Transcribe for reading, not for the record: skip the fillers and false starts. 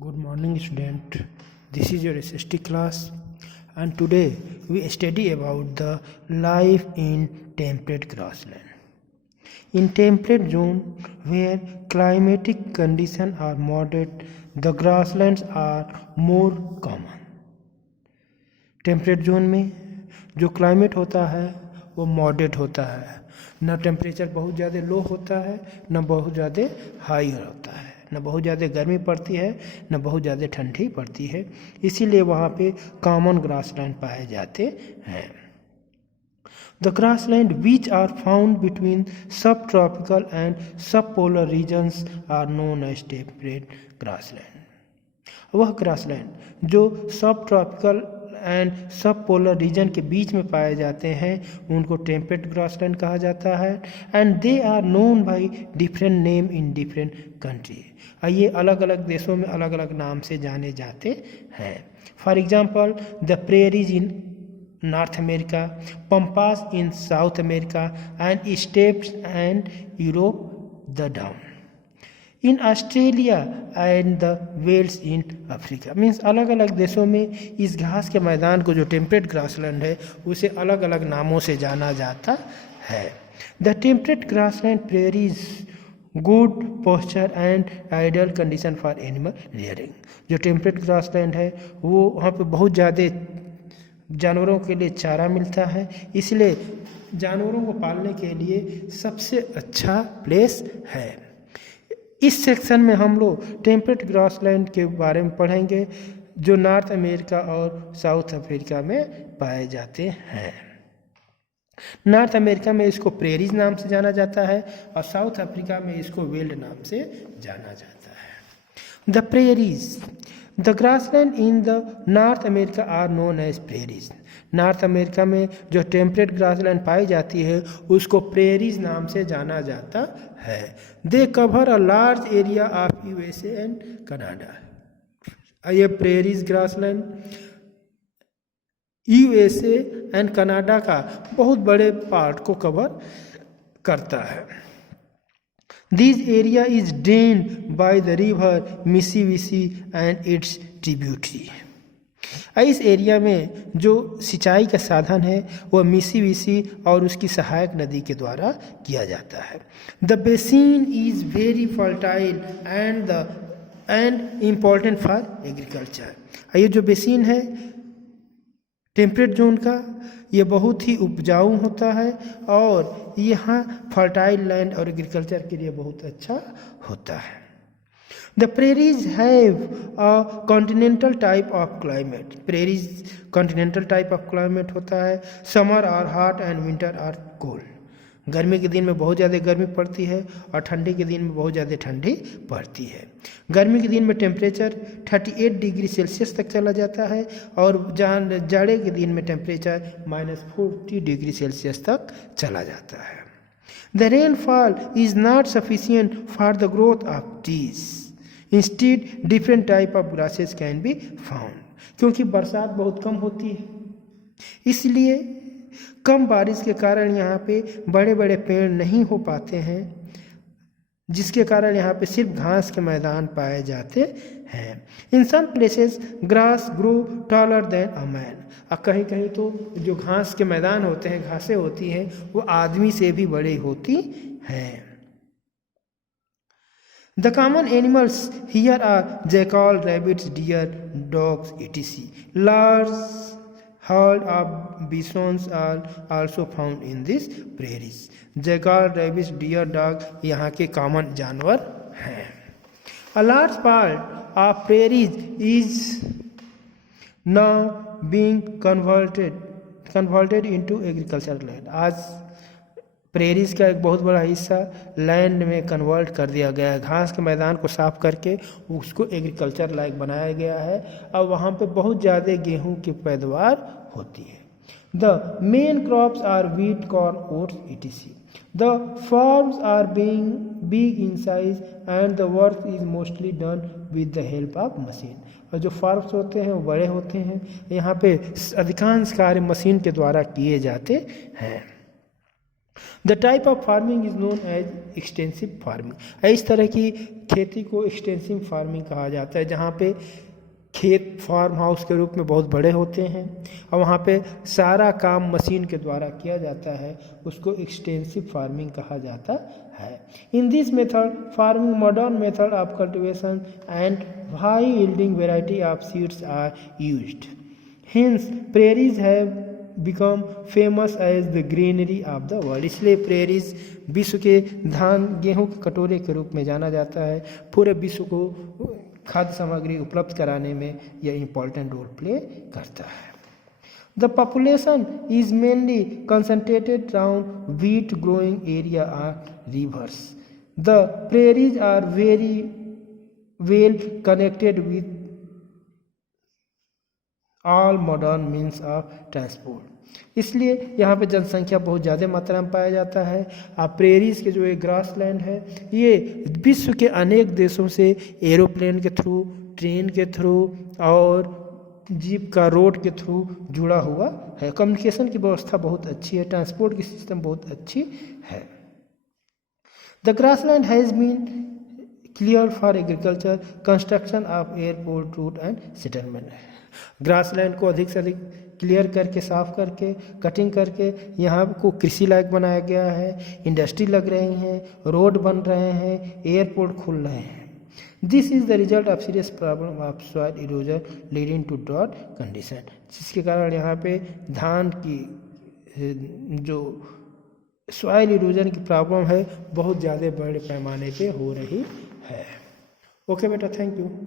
Good morning, student. This is your SST class, and today we study about the life in temperate grassland. In temperate zone, where climatic conditions are moderate, the grasslands are more common. Temperate zone में जो climate होता है वो moderate होता है, न temperature बहुत ज़्यादा लो होता है न बहुत ज़्यादा हाई होता है, न बहुत ज़्यादा गर्मी पड़ती है न बहुत ज़्यादा ठंडी पड़ती है, इसीलिए वहाँ पे कॉमन ग्रासलैंड पाए जाते हैं. The grassland which are found between subtropical and subpolar regions are known as temperate grassland. वह ग्रासलैंड जो सब ट्रॉपिकल एंड सब पोलर रीजन के बीच में पाए जाते हैं उनको टेम्परेट ग्रासलैंड कहा जाता है. And they are known by different name in different country. ये अलग अलग देशों में अलग अलग नाम से जाने जाते हैं. For example the prairies in North America, pampas in South America and steppes and Europe the down. In Australia and the velds in Africa. Means अलग अलग देशों में इस घास के मैदान को जो टेम्परेट ग्रासलैंड है उसे अलग अलग नामों से जाना जाता है. The temperate grassland prairies good posture and ideal condition for animal rearing. जो टेम्परेट ग्रासलैंड है वो वहाँ पे बहुत ज़्यादा जानवरों के लिए चारा मिलता है, इसलिए जानवरों को पालने के लिए सबसे अच्छा प्लेस है. इस सेक्शन में हम लोग टेम्परेट ग्रासलैंड के बारे में पढ़ेंगे जो नॉर्थ अमेरिका और साउथ अफ्रीका में पाए जाते हैं. नॉर्थ अमेरिका में इसको प्रेरीज नाम से जाना जाता है और साउथ अफ्रीका में इसको वेल्ड नाम से जाना जाता है. The prairies. The grassland in the North America are known as prairies. North America में जो टेम्परेट ग्रासलैंड पाई जाती है उसको प्रेरीज नाम से जाना जाता है. They cover a large area of USA and Canada. ये prairies grassland USA and Canada का बहुत बड़े पार्ट को कवर करता है. This area is drained by the river Mississippi and its tributary. इस एरिया में जो सिंचाई का साधन है वह मिसिसिपी और उसकी सहायक नदी के द्वारा किया जाता है. The basin is very fertile and important for agriculture. ये जो बेसिन है टेम्परेट जोन का ये बहुत ही उपजाऊ होता है और यहाँ फर्टाइल लैंड और एग्रीकल्चर के लिए बहुत अच्छा होता है. The prairies have a continental type of climate. Prairies continental type of climate होता है. Summer are hot and winter are cold. गर्मी के दिन में बहुत ज़्यादा गर्मी पड़ती है और ठंडी के दिन में बहुत ज़्यादा ठंडी पड़ती है. गर्मी के दिन में टेम्परेचर 38 डिग्री सेल्सियस तक चला जाता है और जाड़े के दिन में टेम्परेचर -40 डिग्री सेल्सियस तक चला जाता है. The rainfall is not sufficient for the growth of trees. Instead different type of grasses can be found. क्योंकि बरसात बहुत कम होती है इसलिए कम बारिश के कारण यहाँ पे बड़े बड़े पेड़ नहीं हो पाते हैं, जिसके कारण यहाँ पे सिर्फ घास के मैदान पाए जाते हैं. In some places grass grow taller than a man. और कहीं कहीं तो जो घास के मैदान होते हैं, घासें होती हैं, वो आदमी से भी बड़ी होती हैं. The common animals here are jackal, rabbits, deer, dogs etc. Large herd of bisons are also found in these prairies. Jackal, rabbits, deer, dog यहाँ के कॉमन जानवर हैं. A large part of prairies is now being converted into agricultural land. आज prairies का एक बहुत बड़ा हिस्सा लैंड में कन्वर्ट कर दिया गया है. घास के मैदान को साफ करके उसको एग्रीकल्चर लायक बनाया गया है और वहाँ पे बहुत ज़्यादा गेहूं की पैदावार होती है. The main crops are wheat, corn, oats etc. The farms are being big in size and the work is mostly done with the help of machine. और जो फार्म्स होते हैं वो बड़े होते हैं. यहाँ पे अधिकांश कार्य मशीन के द्वारा किए जाते हैं. The type of farming is known as extensive farming. इस तरह की खेती को एक्सटेंसिव फार्मिंग कहा जाता है, जहाँ पे खेत फार्म हाउस के रूप में बहुत बड़े होते हैं और वहाँ पे सारा काम मशीन के द्वारा किया जाता है, उसको एक्सटेंसिव फार्मिंग कहा जाता है। In this method farming modern method of cultivation and high yielding variety of seeds are used. Hence prairies have become famous as the greenery of the world. इसलिए प्रेरीज विश्व के धान गेहूं के कटोरे के रूप में जाना जाता है। पूरे विश्व को खाद्य सामग्री उपलब्ध कराने में यह इम्पॉर्टेंट रोल प्ले करता है। The population is mainly concentrated around wheat growing area और rivers. The prairies are very well connected with all modern means of transport. इसलिए यहाँ पे जनसंख्या बहुत ज़्यादा मात्रा में पाया जाता है। प्रेरीज के जो ये ग्रास लैंड है, ये विश्व के अनेक देशों से एरोप्लेन के थ्रू, ट्रेन के थ्रू और जीप का रोड के थ्रू जुड़ा हुआ है। कम्युनिकेशन की व्यवस्था बहुत अच्छी है, ट्रांसपोर्ट की सिस्टम बहुत अच्छी है। The grassland has been clear for agriculture, construction of airport, route and settlement. Grassland को अधिक से अधिक क्लियर करके, साफ करके, कटिंग करके यहाँ को कृषि लायक बनाया गया है। इंडस्ट्री लग रही हैं, रोड बन रहे हैं, एयरपोर्ट खुल रहे हैं। This is the result of serious problem of soil erosion leading to drought condition, जिसके कारण यहाँ पे धान की जो सॉइल इरोजन की प्रॉब्लम है बहुत ज़्यादा बड़े पैमाने पे हो रही है। ओके बेटा, थैंक यू।